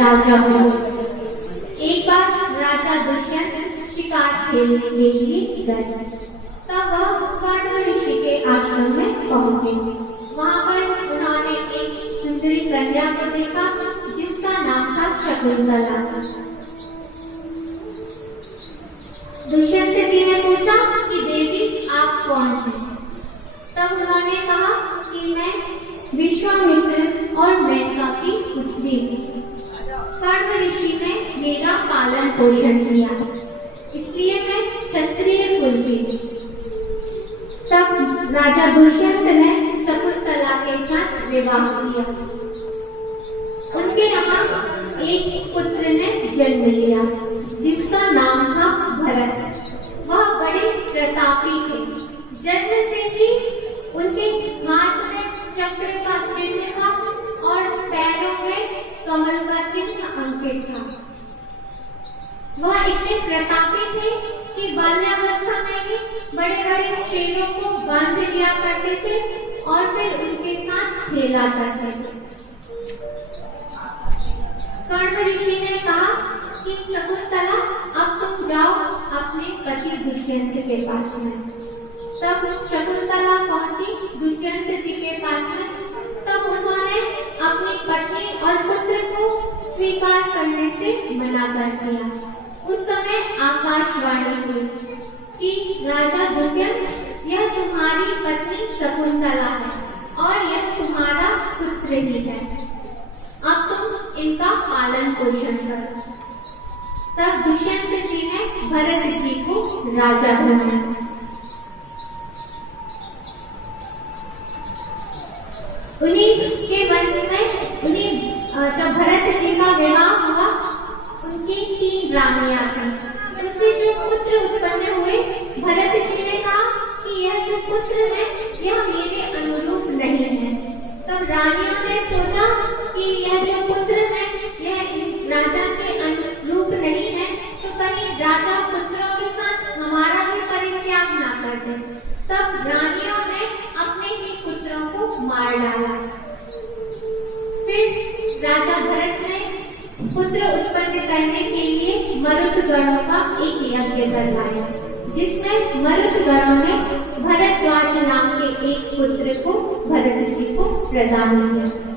राजा हुए। एक बार राजा दुष्यंत शिकार खेलने के लिए गए। तब वह कण्व ऋषि के आश्रम में पहुंचे। वहां पर उन्होंने एक सुंदरी कन्या को देखा जिसका नाम था शकुंतला। दुष्यंत जी ने पूछा कि देवी आप कौन हैं? तब उन्होंने कहा कि मैं विश्वामित्र और मेनका की पुत्री हूँ। कण्व ऋषि ने मेरा पालन पोषण किया, इसलिए मैं क्षत्रिय कुल की हूँ। तब राजा दुष्यंत ने शकुंतला के साथ विवाह किया। उनके यहाँ एक पुत्र ने जन्म लिया जिसका नाम था भरत। वह बड़े प्रतापी थे। जन्म से ही उनके हाथ में चक्र का चिन्ह था और पैरों में कमल का चिन्ह अंकित था। वह इतने प्रतापी थे कि बाल्यावस्था में ही बड़े बड़े शेरों को बांध लिया करते थे और फिर उनके साथ खेला करते थे। कण्व ऋषि ने कहा कि शकुंतला अब तुम जाओ अपने पति दुष्यंत के पास में। तब शकुंतला पहुंची दुष्यंत जी के पास में। तब उन्होंने अपनी पत्नी और पुत्र को स्वीकार करने से मना कर दिया। उस समय आकाशवाणी हुई कि राजा दुष्यंत यह तुम्हारी पत्नी शकुंतला है और यह तुम्हारा पुत्र ही है। अब तुम इनका पालन पोषण करो। तब दुष्यंत जी ने भरत जी को राजा बनाया। उन्हीं के वंश में जब भरत जी का विवाह हुआ, उनकी 3 रानियां थी। उनसे जो पुत्र उत्पन्न हुए, भरत जी ने कहा कि यह जो पुत्र है यह मेरे अनुरूप नहीं है। तब रानियों ने सोचा कि यह जो पुत्र है यह राजा के अनुरूप नहीं है, तो कहीं राजा पुत्रों के साथ हमारा भी परित्याग ना कर दे। तब रानियों ने अपने ही पुत्रों को मार डाला। फिर राजा भरत ने पुत्र उत्पन्न करने के लिए मरुदगणों का एक यज्ञ करवाया, जिसमें मरुदगणों ने भरद्वाज नाम के एक पुत्र को भरत जी को प्रदान किया।